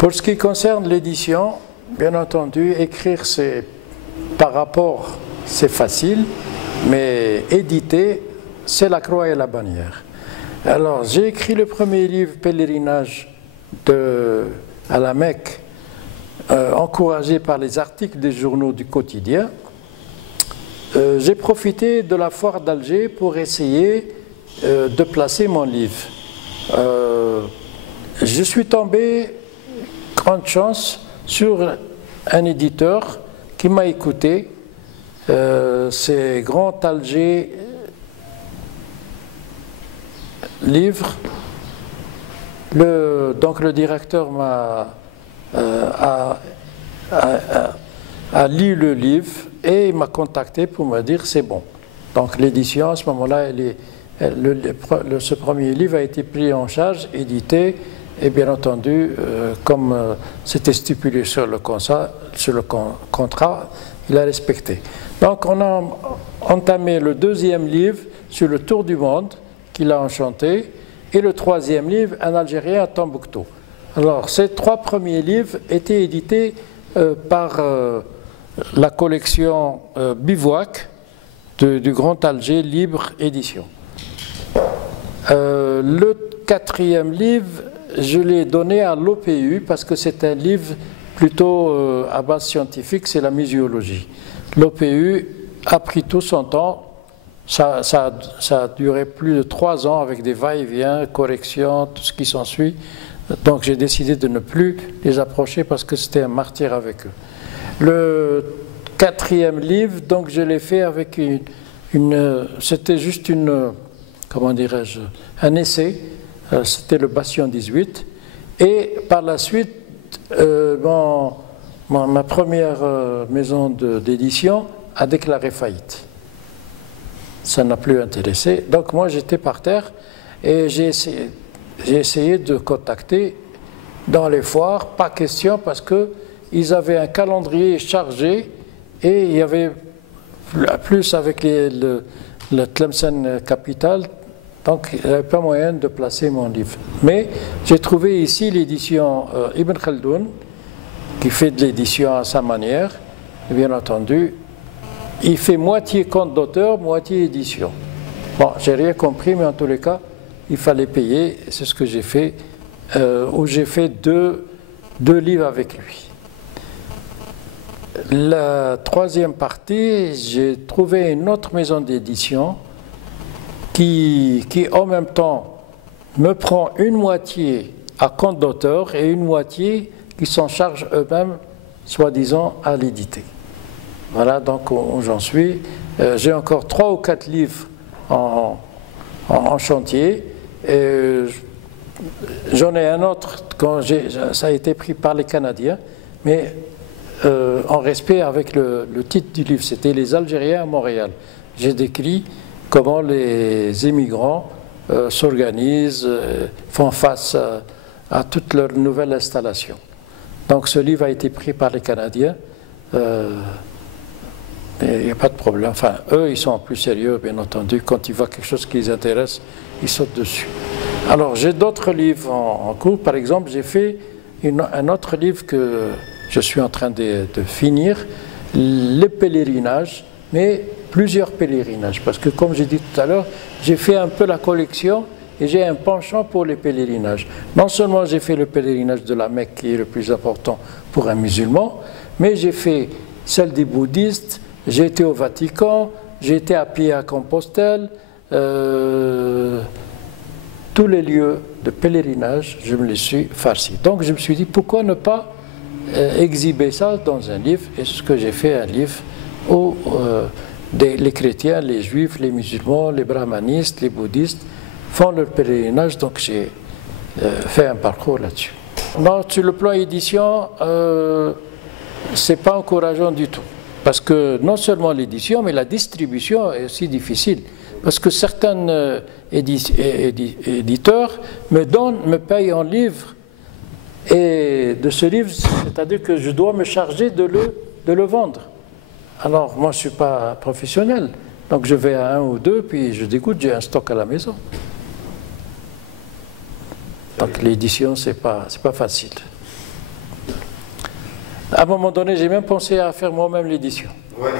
Pour ce qui concerne l'édition, bien entendu, écrire par rapport, c'est facile, mais éditer, c'est la croix et la bannière. Alors, j'ai écrit le premier livre, Pèlerinage à la Mecque, encouragé par les articles des journaux du quotidien. J'ai profité de la foire d'Alger pour essayer de placer mon livre. Je suis tombé, grande chance, sur un éditeur qui m'a écouté. C'est Grand Alger Livre. Donc le directeur a lu le livre et il m'a contacté pour me dire c'est bon. Donc l'édition, à ce moment-là, ce premier livre a été pris en charge, édité, et bien entendu, comme c'était stipulé sur le contrat, il a respecté. Donc on a entamé le deuxième livre sur le tour du monde, qu'il a enchanté, et le troisième livre, Un Algérien à Tombouctou. Alors ces trois premiers livres étaient édités par la collection Bivouac du Grand Alger Libre Édition. Le quatrième livre, je l'ai donné à l'OPU parce que c'est un livre plutôt à base scientifique, c'est la muséologie. L'OPU a pris tout son temps, ça a duré plus de 3 ans avec des va-et-vient, corrections, tout ce qui s'ensuit. Donc j'ai décidé de ne plus les approcher parce que c'était un martyre avec eux. Le quatrième livre, donc je l'ai fait avec c'était juste comment dirais-je, un essai, c'était le Bastion 18, et par la suite, ma première maison d'édition a déclaré faillite. Ça n'a plus intéressé, donc moi j'étais par terre et j'ai essayé de contacter dans les foires, pas question parce qu'ils avaient un calendrier chargé et il y avait plus avec le Tlemcen Capital, donc il n'y avait pas moyen de placer mon livre. Mais j'ai trouvé ici l'édition Ibn Khaldoun, qui fait de l'édition à sa manière, et bien entendu. Il fait moitié compte d'auteur, moitié édition. Bon, j'ai rien compris, mais en tous les cas, il fallait payer. C'est ce que j'ai fait, où j'ai fait deux livres avec lui. La troisième partie, j'ai trouvé une autre maison d'édition qui, en même temps, me prend une moitié à compte d'auteur et une moitié qui s'en chargent eux-mêmes, soi-disant, à l'éditer. Voilà donc où j'en suis. J'ai encore 3 ou 4 livres en chantier. J'en ai un autre, ça a été pris par les Canadiens, mais en respect avec le titre du livre, c'était Les Algériens à Montréal. J'ai décrit comment les immigrants s'organisent, font face à toute leur nouvelle installation. Donc ce livre a été pris par les Canadiens. Il n'y a pas de problème. Enfin, eux, ils sont plus sérieux, bien entendu. Quand ils voient quelque chose qui les intéresse, ils sautent dessus. Alors, j'ai d'autres livres en cours. Par exemple, j'ai fait un autre livre que je suis en train de finir, les pèlerinages, mais plusieurs pèlerinages. Parce que, comme j'ai dit tout à l'heure, j'ai fait un peu la collection et j'ai un penchant pour les pèlerinages. Non seulement j'ai fait le pèlerinage de la Mecque, qui est le plus important pour un musulman, mais j'ai fait celle des bouddhistes. J'ai été au Vatican, j'ai été à pied à Compostelle, tous les lieux de pèlerinage, je me les suis farcis. Donc je me suis dit, pourquoi ne pas exhiber ça dans un livre? Et ce que j'ai fait, un livre où les chrétiens, les juifs, les musulmans, les brahmanistes, les bouddhistes font leur pèlerinage, donc j'ai fait un parcours là-dessus. Non, sur le plan édition, c'est pas encourageant du tout. Parce que non seulement l'édition, mais la distribution est aussi difficile. Parce que certains éditeurs me payent en livre, et de ce livre, c'est-à-dire que je dois me charger de le vendre. Alors, moi, je ne suis pas professionnel, donc je vais à 1 ou 2, puis je dégoûte, j'ai un stock à la maison. Donc l'édition, c'est pas facile. À un moment donné, j'ai même pensé à faire moi-même l'édition. Ouais.